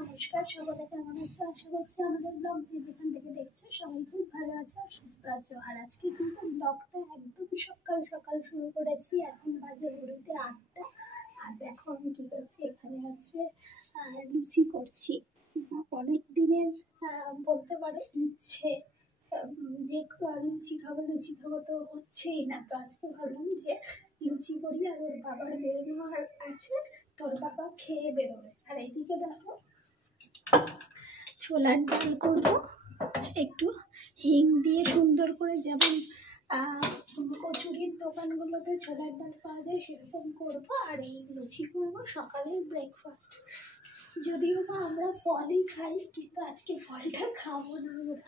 নমস্কার, সকলে কেমন আছো? আশা করছি আমাদের ব্লগ যে যেখান থেকে দেখছো সবাই খুব ভালো আছো আর সুস্থ আছো। আর আজকে কিন্তু ব্লগটা একদম সকাল সকাল শুরু করেছি। এখন বাজে ঘড়িতে 8টা। আর দেখো আমি কি করছি, এখানে হচ্ছে লুচি করছি। অনেক দিনের বলতে পারো ইচ্ছে যে লুচি খাবো তো হচ্ছেই না। তো আজকে ভাবলাম যে লুচি করি, আর ওর বাবার বেরোনো আছে, তোর বাবা খেয়ে বেরোবে। আর এইদিকে দেখো ছোলার ডাল করবো, একটু হিং দিয়ে সুন্দর করে, যেমন কচুরির দোকানগুলোতে ছোলার ডাল পাওয়া যায় সেরকম করবো। আর এই লুচি করবো সকালের ব্রেকফাস্ট। যদিও বা আমরা ফলই খাই, কিন্তু আজকে ফলটা খাবো না আমরা।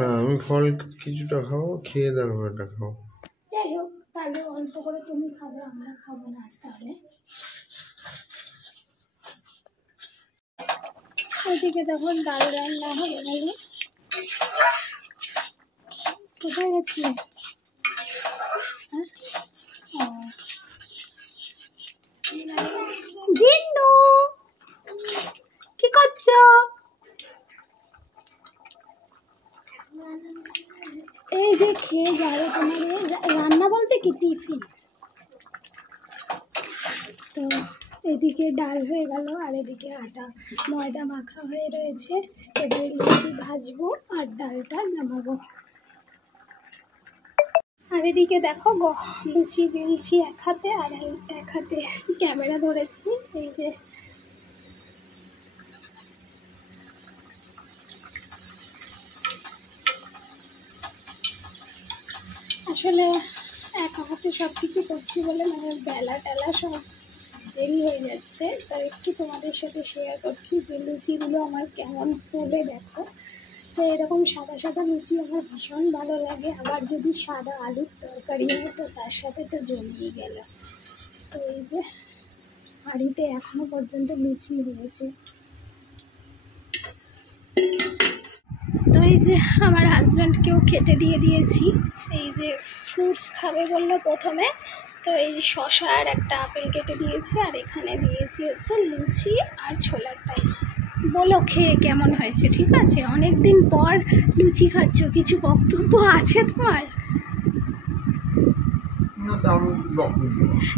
না, আমি ফল কিছুটা খাবো, খেয়ে তারপরটা খাবো। যাই হোক, তাহলে অল্প করে তুমি খাবে, আমরা খাবো না। তাহলে ওদিকে তখন ডাল রান্না হয়ে গেল। কোথায় গেছিলে? জিন্নু কি করছো? এই যে খেয়ে যাবে তোমার রান্না বলতে কি টিফিন। তো এদিকে ডাল হয়ে গেল, আর এদিকে আটা ময়দা মাখা হয়ে রয়েছে। এবার লুচি ভাজবো আর ডালটা নামাবো। আর এদিকে দেখো লুচি বেলছি এক হাতে, আর এক হাতে ক্যামেরা ধরেছি। এই যে আসলে এক হাতে সব কিছু করছি বলে মানে বেলা টেলা সব দেরি হয়ে যাচ্ছে। তাই একটু তোমাদের সাথে শেয়ার করছি যে লুচিগুলো আমার কেমন ফুলে দেখো। তো এরকম সাদা সাদা লুচি আমার ভীষণ ভালো লাগে। আবার যদি সাদা আলুর তরকারি হয় তো তার সাথে তো জমিয়ে গেল। তো এই যে হাঁড়িতে এখনো পর্যন্ত লুচি হয়েছে। তো এই যে আমার হাজব্যান্ডকেও খেতে দিয়ে দিয়েছি। এই যে ফ্রুটস খাবে বললো প্রথমে, তো এই শসা আর একটা আপেল কেটে দিয়েছি, আর এখানে দিয়েছি হচ্ছে লুচি আর ছোলার ডাল। বলো খেয়ে কেমন হয়েছে? ঠিক আছে? অনেক দিন পর লুচি খাচ্ছ, কিছু বক্তব্য আছে তোমার?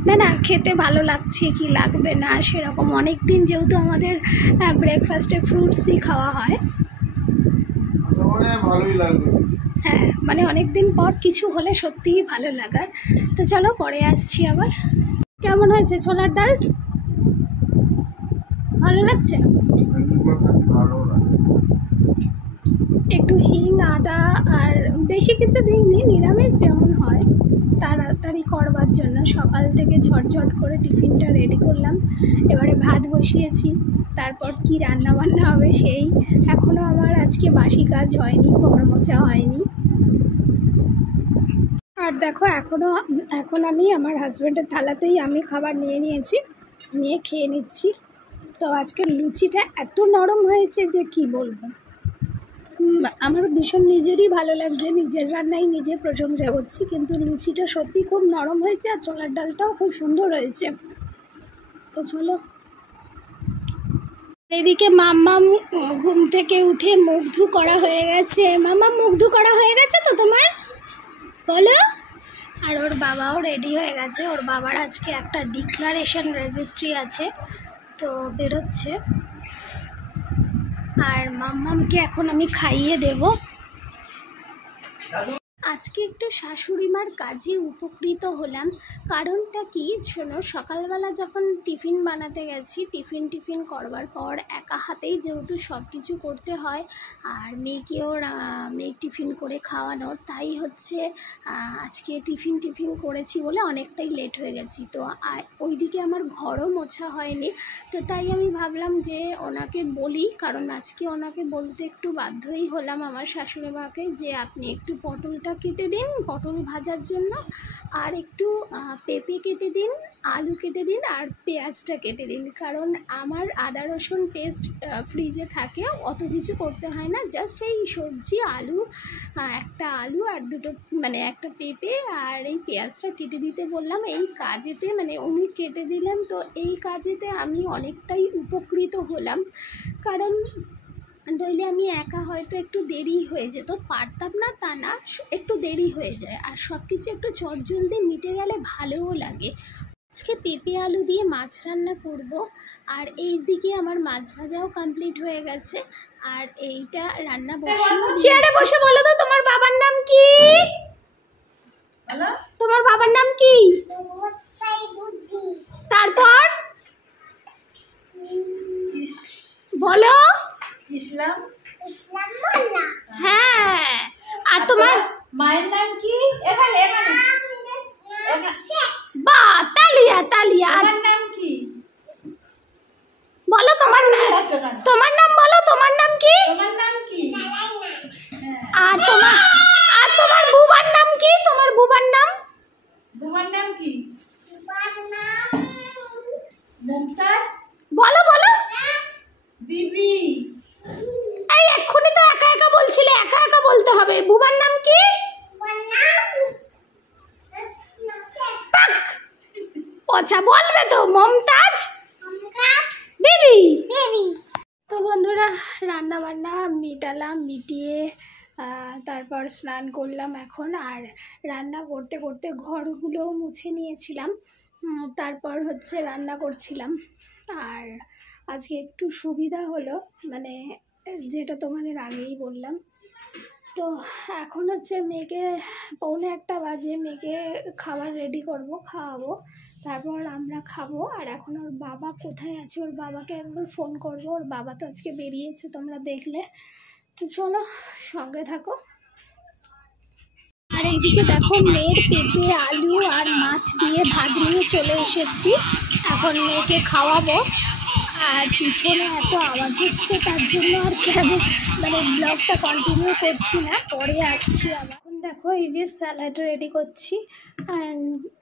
না না, খেতে ভালো লাগছে কি লাগবে না সেরকম। অনেক দিন যেহেতু আমাদের ব্রেকফাস্টে ফ্রুটসই খাওয়া হয়, ভালোই লাগবে। হ্যাঁ মানে অনেক দিন পর কিছু হলে সত্যিই ভালো লাগার। তো চলো পরে আসছি আবার। কেমন হয়েছে ছোলার ডাল? ভালো লাগছে? একটু হিং আদা আর বেশি কিছু দিইনি, নিরামিষ যেমন হয় তাড়াতাড়ি করবার জন্য সকাল থেকে ঝটঝট করে টিফিনটা রেডি করলাম। এবারে ভাত বসিয়েছি, তারপর কি রান্না বান্না হবে সেই। এখনও আমার আজকে বাসি কাজ হয়নি, ঘর মোছা হয়নি। আর দেখো এখন আমি আমার হাজব্যান্ডের থালাতেই আমি খাবার নিয়ে নিয়েছি, নিয়ে খেয়ে নিচ্ছি। তো আজকের লুচিটা এত নরম হয়েছে যে কি বলবো। আমার ভীষণ নিজেরই ভালো লাগছে, নিজের রান্নাই নিজে প্রশংসা করছি। কিন্তু লুচিটা সত্যি খুব নরম হয়েছে, আর ছোলার ডালটাও খুব সুন্দর হয়েছে। তো চলো। এদিকে মাম্মাম ঘুম থেকে উঠে মুখ ধু করা হয়ে গেছে। মাম্মাম মুখ ধু করা হয়ে গেছে তো তোমার? বলো। আর ওর বাবাও রেডি হয়ে গেছে। ওর বাবার আজকে একটা ডিক্লারেশন রেজিস্ট্রি আছে, তো বেরোচ্ছে। আর মাম্মামকে এখন আমি খাইয়ে দেব। আজকে একটু শাশুড়িমার কাজে উপকৃত হলাম। কারণটা কি শোনো, সকালবেলা যখন টিফিন বানাতে গেছি, টিফিন করবার পর একা হাতেই যেহেতু সব কিছু করতে হয়, আর মেয়েকেও মেয়ে টিফিন করে খাওয়ানো, তাই হচ্ছে আজকে টিফিন করেছি বলে অনেকটাই লেট হয়ে গেছি। তো ওইদিকে আমার ঘরও মোছা হয়নি। তো তাই আমি ভাবলাম যে ওনাকে বলি, কারণ আজকে ওনাকে বলতে একটু বাধ্যই হলাম আমার শাশুড়ি মাকে যে আপনি একটু পটলটা কেটে দিন পটল ভাজার জন্য, আর একটু পেঁপে কেটে দিন, আলু কেটে দিন, আর পেঁয়াজটা কেটে দিন। কারণ আমার আদা রসুন পেস্ট ফ্রিজে থাকে, অত কিছু করতে হয় না, জাস্ট এই সবজি আলু, একটা আলু আর দুটো মানে একটা পেঁপে আর এই পেঁয়াজটা কেটে দিতে বললাম। এই কাজেতে মানে উনি কেটে দিলেন, তো এই কাজেতে আমি অনেকটাই উপকৃত হলাম। কারণ নইলে আমি একা হয়তো একটু দেরি হয়ে যেত, পারতাম না তা না, একটু দেরি হয়ে যায়, আর সব কিছু একটু চটজলদি মিটে গেলে ভালোও লাগে। আজকে পেঁপে আলু দিয়ে মাছ রান্না করব, আর এই দিকে আমার মাছ ভাজাও কমপ্লিট হয়ে গেছে। আর এইটা রান্না বসানো। চেয়ারে বসে বলো তো তোমার বাবার নাম কি? তোমার বাবার নাম কি? তারপর বলো। ইসলাম। হ্যাঁ, আর তোমার মায়ের নাম কি? এখানে বা তালিয়া। তালিয়া। তোমার নাম কি? বলো তোমার নাম। তোমার নাম বলো, তোমার নাম কি? তোমার নাম কি? আর তোমার বুবার নাম কি? তোমার বুবার নাম? বুবার নাম কি? মুমতাজ। বলো বলো। বিবি। এই এক্ষুনি তো একা একা বলছিলে, একা একা বলতে হবে। বুবার নাম কি? পচা বলবে তো। মমতাজ বিবি। তো বন্ধুরা, রান্না বান্না মিটিয়ে তারপর স্নান করলাম এখন, আর রান্না করতে করতে ঘরগুলোও মুছে নিয়েছিলাম। তারপর হচ্ছে রান্না করছিলাম। আর আজকে একটু সুবিধা হলো, মানে যেটা তোমাদের আগেই বললাম। তো এখন হচ্ছে মেয়েকে 1:45 বাজে, মেয়েকে খাবার রেডি করব, খাওয়াবো, তারপর আমরা খাবো। আর এখন ওর বাবা কোথায় আছে, ওর বাবাকে একবার ফোন করব। ওর বাবা তো আজকে বেরিয়েছে, তোমরা দেখলে। তো চলো সঙ্গে থাকো। আর এইদিকে দেখো, মেয়ের পেঁপে আলু আর মাছ দিয়ে ভাত নিয়ে চলে এসেছি, এখন মেয়েকে খাওয়াবো। আর পিছনে এত আওয়াজ হচ্ছে, তার জন্য আর মানে ব্লগটা কন্টিনিউ করছি না, পরে আসছি আবার। এখন দেখো এই যে স্যালাড রেডি করছি,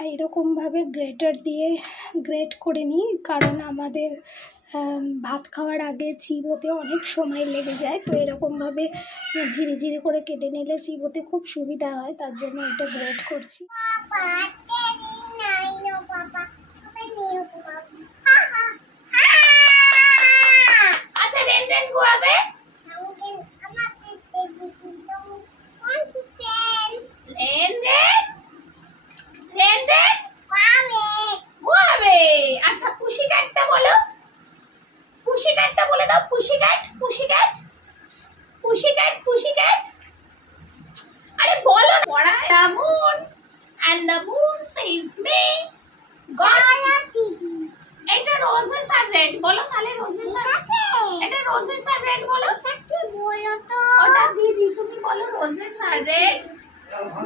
এইরকমভাবে গ্রেটার দিয়ে গ্রেট করে নিই, কারণ আমাদের ভাত খাওয়ার আগে চিবোতে অনেক সময় লেগে যায়। তো এরকমভাবে ঝিরিঝিরি করে কেটে নিলে চিবোতে খুব সুবিধা হয়, তার জন্য এটা গ্রেট করছি। আচ্ছা, rain rain go away. Rain rain rain rain go away. আচ্ছা, পুশি ক্যাটটা বলো। পুশি ক্যাটটা বলে দাও। Pussy cat, pussy cat, pussy cat, pussy cat. আরে বলো না। পড়া। The moon and the moon says me God দিদি। এটা roses are red বলো তাহলে। roses are এটা roses are red বলো। কি বলো তো? ওটা দিদি, তুমি বলো roses are red।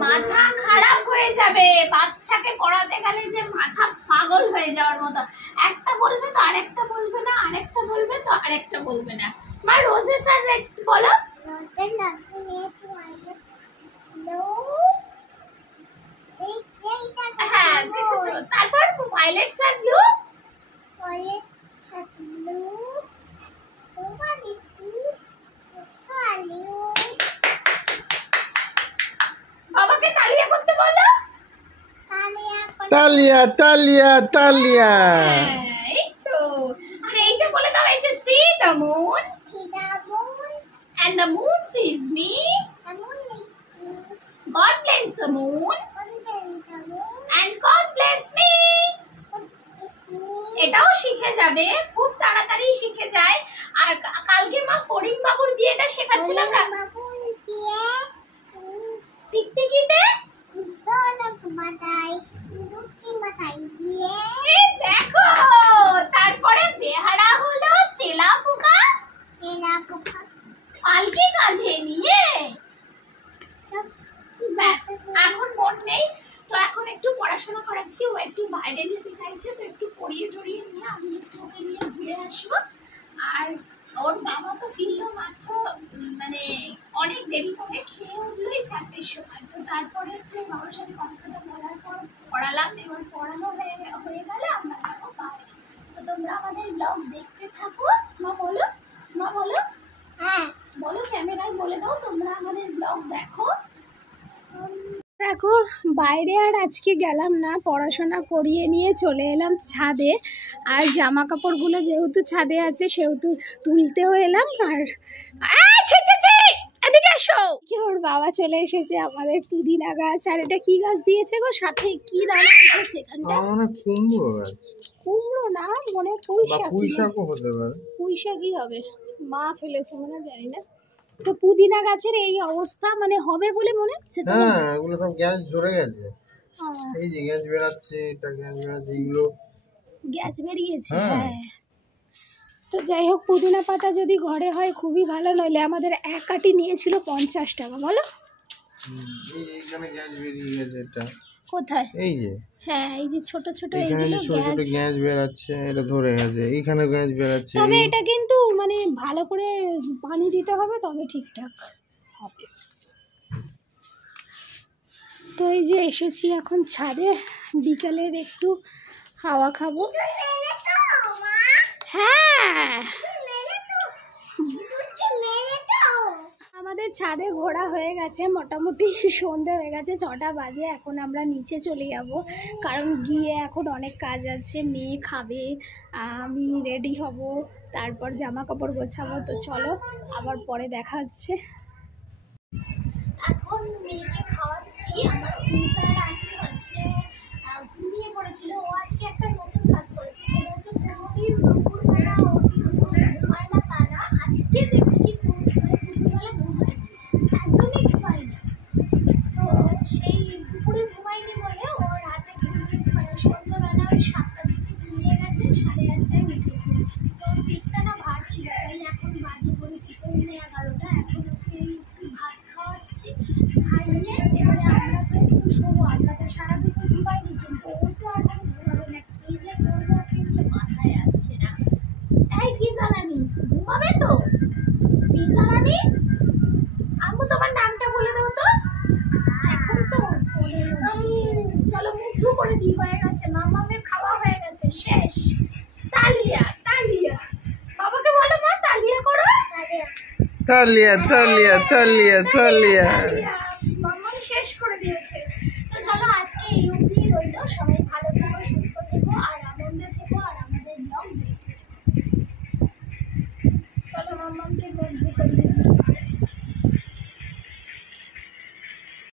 মাথা খারাপ হয়ে যাবে, বাচ্চাকে পড়াতে গেলে যে মাথা পাগল হয়ে যাওয়ার মতো। একটা বলবে তো আরেকটা বলবে না, আরেকটা বলবে তো আরেকটা বলবে না। মা roses are red বলো। হ্যাঁ, দেখেছো। তারপর violets are blue। বাবাকে তালিয়া করতে বলো। তালিয়া তালিয়া তালিয়া। এই তো। আর এইটা বলে দাও, এই যে see the moon and the moon sees me, God bless the moon and God bless me। এটাও শিখে যাবে, খুব তাড়াতাড়ি শিখে যায়। আর কালকে মা ফরিং বাবুর বিয়েটা শেখাচ্ছিলাম না, টিকটিকিতে দেখো। তারপরে বেহারা হলো তেলা পোকা পালকি কাঁধে নিয়ে। ব্যাস, এখন মন নেই তো, এখন একটু পড়াশোনা করাচ্ছি। ও একটু বাইরে যেতে চাইছে, তো একটু পড়িয়ে টড়িয়ে নিয়ে আমি একটু ওকে নিয়ে ঘুরে আসবো। আর ওর বাবা তো ফিরলো মাত্র মানে অনেক দেরি করে খেয়ে উঠলোই 4টের সময়। তো তারপরে একটু বাবার সাথে কথা বলার পর পড়ালাম, এবার পড়ানো হয়ে গেলে আমরা যাবো বাইরে। তো তোমরা আমাদের ব্লগ দেখতে থাকো। মা বলো, মা বলো, হ্যাঁ বলো, ক্যামেরায় বলে দাও তোমরা আমাদের ব্লগ দেখো। দেখো বাইরে আর আজকে গেলাম না, পড়াশোনা করিয়ে নিয়ে চলে এলাম ছাদে। আর জামা কাপড়গুলো যেহেতু ছাদে আছে সেহেতু তুলতেও এলাম। আর এদিকে এসো, কি ওর বাবা চলে এসেছে। আমাদের পুদিনা গাছ, আর এটা কি গাছ দিয়েছে গো সাথে, কি দানা উঠেছে এখানটা? কুমড়ো গাছ। কুমড়ো না, মনে পুঁই শাক। পুঁই শাকও হতে পারে। পুঁই শাকই হবে, মা ফেলেছে মনে, জানি না। তো পুদিনা গাছের এই অবস্থা, মানে হবে বলে মনে হচ্ছে তো। হ্যাঁ, এগুলো সব গ্যাস ঝরে গেছে। এই যে গ্যাস বেরাচ্ছে, এটা গ্যাস বেরাচ্ছে, এগুলো গ্যাস বেরিয়েছে। হ্যাঁ, তো যাই হোক, পুদিনা পাতা যদি ঘরে হয় খুবই ভালো, নইলে আমাদের এক কাটি নিয়েছিল 50 টাকা। বলো এই যে এখানে গ্যাস বেরিয়ে গেছে। এটা কোথায়? এই যে, হ্যাঁ এই যে ছোট ছোট এখানে এগুলো যে ছোট ছোট গ্যাস বেরাচ্ছে, এটা ধরে গেছে। এইখানে গ্যাস বেরাচ্ছে। তবে এটা কিন্তু মানে ভালো করে পানি দিতে হবে, তবে ঠিকঠাক হবে। তো এই যে এসেছি এখন ছাদে, বিকালের একটু হাওয়া খাবো। হ্যাঁ, আমাদের ছাদে ঘোরা হয়ে গেছে, মোটামুটি সন্ধে হয়ে গেছে, 6টা বাজে। এখন আমরা নিচে চলে যাব, কারণ গিয়ে এখন অনেক কাজ আছে। মেয়ে খাবে, আমি রেডি হব, তারপর জামা কাপড় গোছাবো। তো চলো, আবার পরে দেখা হচ্ছে। এখন মেয়েকে খাওয়াচ্ছি। আমার ফ্রিজার আন্টি হচ্ছে ঘুমিয়ে পড়েছিল। ও আজকে একটা নতুন কাজ করেছে, সেটা হচ্ছে কোনোদিন দুপুরবেলা ও কিন্তু ঘুমায় না তা না, আজকে দেখছি দুপুরবেলা ঘুমায়, একদমই ঘুমায়নি। তো সেই দুপুরে ঘুমায়নি বলে ও রাতে মানে সন্ধ্যাবেলা ওই 7টার দিকে ঘুমিয়ে গেছে, 8:30টায় উঠেছে। তো ওর পেটটা না ভারছিল, তাই এখন বাজে বলি কি 11:30। এখন ওকে ভাত খাওয়াচ্ছি, খাইয়ে এবারে আমরা তো একটু শোবো। আমরা তো সারা দুপুর ঘুমাইনি, কিন্তু ও তো আর ঘুমাবে না। কি যে করবো কিন্তু মাথায় আসছে না। এই ফিজারানি, ঘুমাবে তো? ফিজারানি, আম্মু তোমার নামটা বলে দাও তো। এখন তো চলো মুখ ধু করে দিই, হয়ে গেছে। মামামের খাওয়া হয়ে গেছে, শেষ। তালিয়া তালিয়া, বাবাকে বলো মা তালিয়া করো। তালিয়া তালিয়া তালিয়া তালিয়া। মামাম শেষ করে দিয়েছে। তো চলো আজকে এই অবধি রইল। সবাই ভালো থাকো, সুস্থ